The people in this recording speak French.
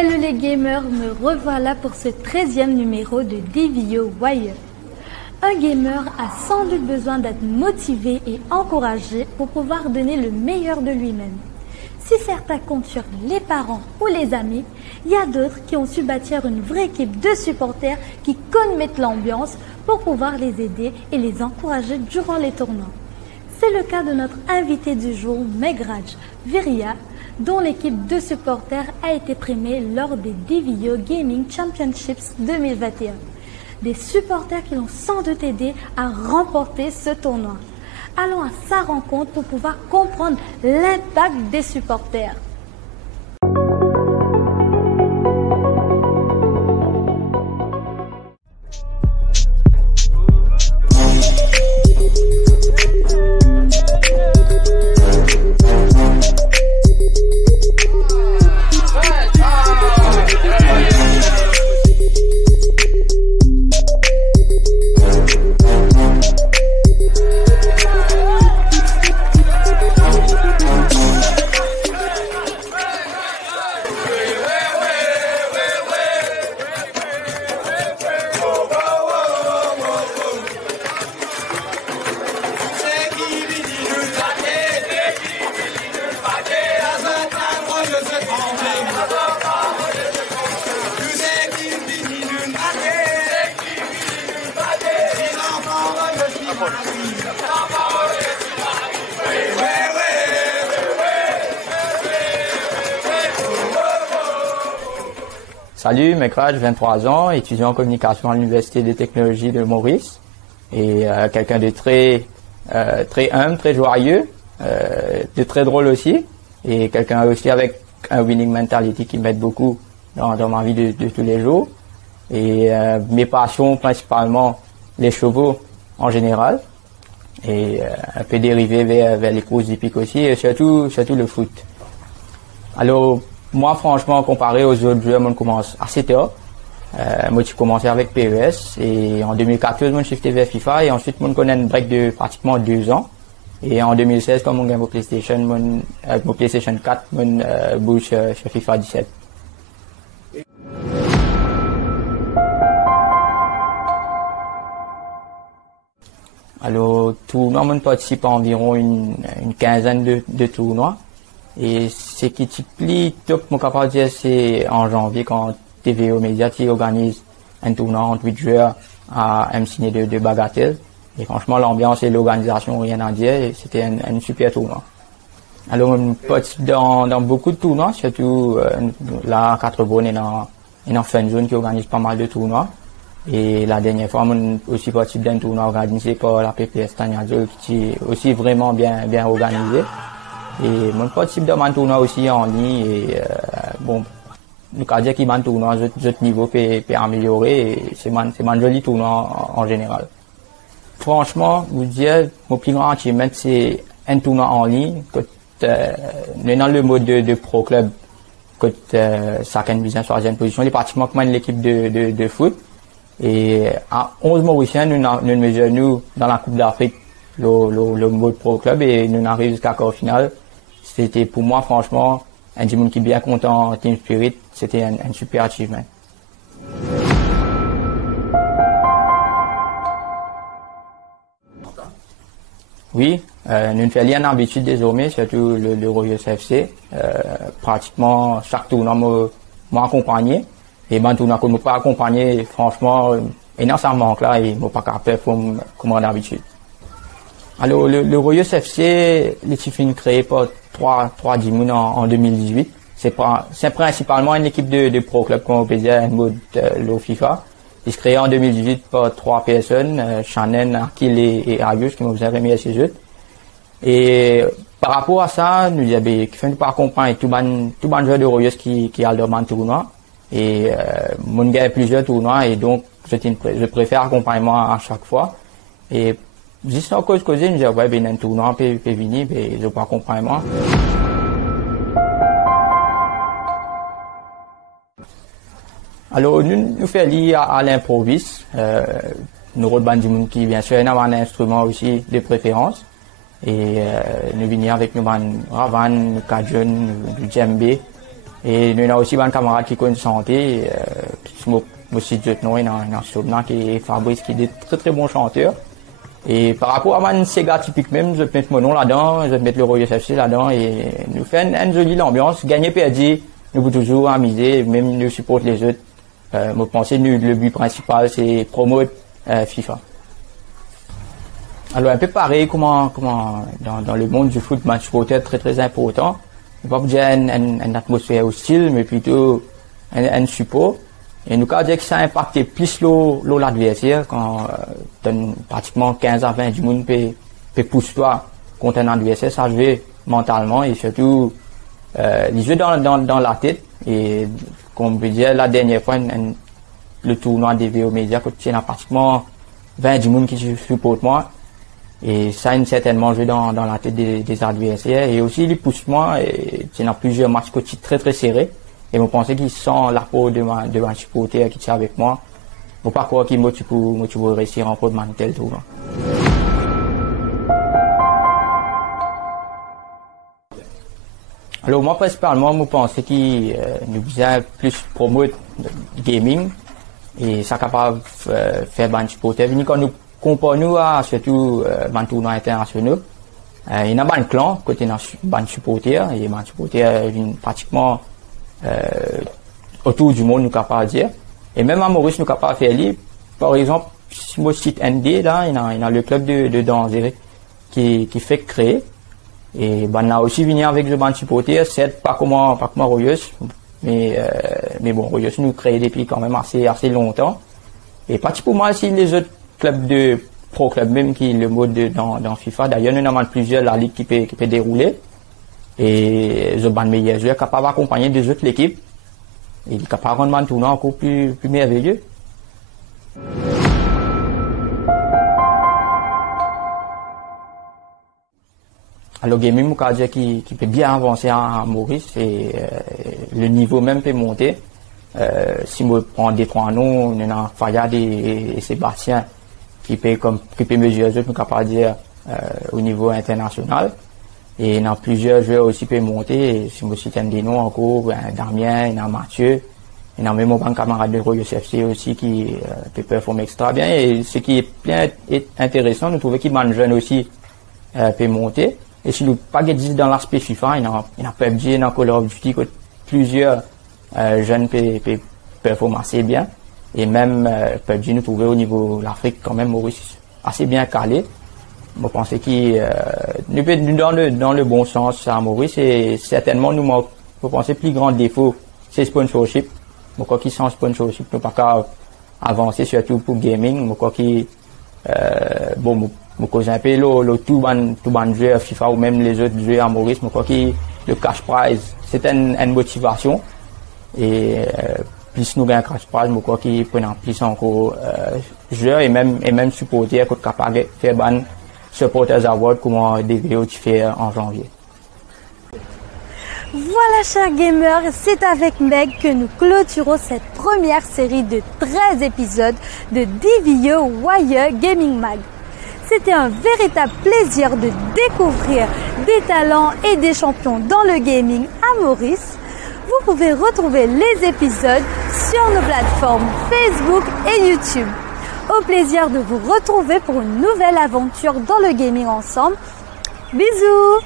Hello les gamers, me revoilà pour ce 13e numéro de DVO Wire. Un gamer a sans doute besoin d'être motivé et encouragé pour pouvoir donner le meilleur de lui-même. Si certains comptent sur les parents ou les amis, il y a d'autres qui ont su bâtir une vraie équipe de supporters qui connaissent l'ambiance pour pouvoir les aider et les encourager durant les tournois. C'est le cas de notre invité du jour, Megraj Viria, dont l'équipe de supporters a été primée lors des DVO Gaming Championships 2021. Des supporters qui l'ont sans doute aidé à remporter ce tournoi. Allons à sa rencontre pour pouvoir comprendre l'impact des supporters. Salut, Megraj, 23 ans, étudiant en communication à l'Université des technologies de Maurice et quelqu'un de très humble, très joyeux, de très drôle aussi et quelqu'un aussi avec un winning mentality qui m'aide beaucoup dans ma vie de tous les jours et mes passions principalement les chevaux en général et un peu dérivé vers les courses hippiques aussi et surtout le foot. Alors moi, franchement, comparé aux autres joueurs, je commence assez tard. Moi, j'ai commencé avec PES et en 2014, je shifté vers FIFA et ensuite, je connais un break de pratiquement 2 ans. Et en 2016, quand je gagne mon PlayStation, avec mon PlayStation 4, je bouge sur FIFA 17. Alors, tournoi, je participe à environ une quinzaine de tournois. Et ce qui t'implique, mon capable de dire, c'est en janvier quand TVO Média organise un tournoi entre 8 joueurs à MC de Bagatelle. Et franchement, l'ambiance et l'organisation, rien à dire, et c'était un super tournoi. Alors, on participe dans beaucoup de tournois, surtout là, à 4 bonnes et dans Fun Zone qui organise pas mal de tournois. Et la dernière fois, on aussi participé d'un tournoi organisé par la PPS Tagnazol qui est aussi vraiment bien organisé. Et mon participe dans un tournoi aussi en ligne et bon, le cas dire qu'il y a un tournoi d'autres niveaux peut améliorer et c'est un joli tournoi en général. Franchement, vous dire, mon plus grand achievement c'est un tournoi en ligne que dans le mode de pro club que chacun vient sur la 6e position, il est pratiquement comme l'équipe de foot et à 11 Mauriciens nous mesurons dans la Coupe d'Afrique le mode pro club et nous arrivons jusqu'à quart final. C'était pour moi, franchement, un monde qui est bien content, Team Spirit, c'était un super achievement. Oui, nous faisons une habitude désormais, surtout le Royaux FC. Pratiquement chaque tournoi m'a accompagné. Et ben tournoi que je ne pas accompagné, franchement, énormément manque là et je ne pas capable comme d'habitude. Alors, le Royaux FC, l'équipe créée par 3 Dimoun en 2018. C'est principalement une équipe de pro club, comme on peut dire, un mode low FIFA. Il se créé en 2018 par 3 personnes, Shannon, Akil et Arius, qui m'ont remis à chez eux. Et par rapport à ça, nous disons, qu'il faut pas comprendre tout le joueur de Royaux qui a le demande tournoi. Et, mon gars a plusieurs tournois et donc, je préfère accompagnement à chaque fois. Et, juste en cause, je me dis, ouais, ben, un tournoi peut venir, ben, je pas comprendre moi. Alors, nous faisons lier à l'improviste, nous retrouvons qui, bien sûr, a un instrument aussi de préférence. Et nous venons avec nous Ravan, Kajun, du djembé Et nous avons aussi un camarade qui connaît santé, moi aussi de nom, il y a un souvenir qui est Fabrice, qui est un très très bon chanteur. Et par rapport à un Sega typique même, je vais mettre mon nom là-dedans, je vais mettre le Royal FC là-dedans et nous fait une jolie ambiance, gagner, perdu, nous pouvons toujours amuser, même nous supporter les autres. Je pense que le but principal c'est promouvoir FIFA. Alors un peu pareil, comment dans le monde du foot, match supporter très très important. Pas dire une atmosphère hostile, mais plutôt un support. Et nous avons dit que ça a impacté plus l'adversaire quand pratiquement 15 à 20 du monde peut pousser toi contre un adversaire, ça joue mentalement et surtout les jeux dans la tête. Et comme on peut dire, la dernière fois, le tournoi des VO Média, il y a pratiquement 20 du monde qui supportent moi. Et ça a certainement joué dans la tête des adversaires. Et aussi, ils poussent moi. Et il y a plusieurs matchs qui sont très très serrés. Et je pensais qu'ils sont l'apport de ma supporter qui est avec moi. Je ne pas croire qu'ils motivent réussir en pour de tel tournoi. Alors moi principalement, je pensais qu'ils nous faisaient plus promouvoir le gaming. Et ça capable de faire des supporters. Quand nous comparons à surtout dans tournois internationaux, il y a un clan côté des supporters et les supporters viennent pratiquement autour du monde, nous capable de dire. Et même à Maurice, nous capable de faire libre. Par exemple, si moi cite ND là, il y a le club de Danzéré qui fait créer. Et on a aussi venu avec le supporter, c'est pas comme Royos, mais bon, Royos nous crée depuis quand même assez longtemps. Et pratiquement si les autres clubs de pro club même qui le mode dans FIFA. D'ailleurs, nous avons plusieurs la ligue qui peut dérouler. Et les meilleurs joueurs capables d'accompagner des autres l'équipe. Et ils sont capables de rendre un tournoi encore plus merveilleux. Alors, gaming, je dire qui peut bien avancer à Maurice et le niveau même peut monter. Si je prends des trois noms, on a Fayad et Sébastien qui peut mesurer les autres, nous capable de dire au niveau international. Et il y a plusieurs joueurs aussi qui peuvent monter. Et si je cite des noms encore, Damien, il y a Mathieu, il y a même un camarade de Royal FC aussi qui peut performer extra bien. Et ce qui est bien intéressant, nous trouvons qu'il y a des jeunes aussi peut monter. Et si nous pas dans l'aspect FIFA, il y a PUBG, il y a Call of Duty, plusieurs jeunes peuvent performer assez bien. Et même PUBG, nous trouvons au niveau de l'Afrique quand même Maurice assez bien calé. Je pense qu'il nous peut dans le bon sens à Maurice et certainement nous je pense plus grand défaut c'est sponsorship. Je crois qu'ils sans sponsorship nous pas qu'à avancer surtout pour gaming. Je crois qu'il bon je cause un peu le tout ban joueur FIFA ou même les autres joueurs à Maurice. Je crois que le cash prize c'est une motivation et plus nous gagnons cash prize, je crois qu'ils prennent plus encore joueurs et même supporters qui sont capables de faire ban Supporters Award comme des vidéos tu fais en janvier. Voilà, chers gamers, c'est avec Meg que nous clôturons cette première série de 13 épisodes de DVO Wire Gaming Mag. C'était un véritable plaisir de découvrir des talents et des champions dans le gaming à Maurice. Vous pouvez retrouver les épisodes sur nos plateformes Facebook et YouTube. Au plaisir de vous retrouver pour une nouvelle aventure dans le gaming ensemble. Bisous!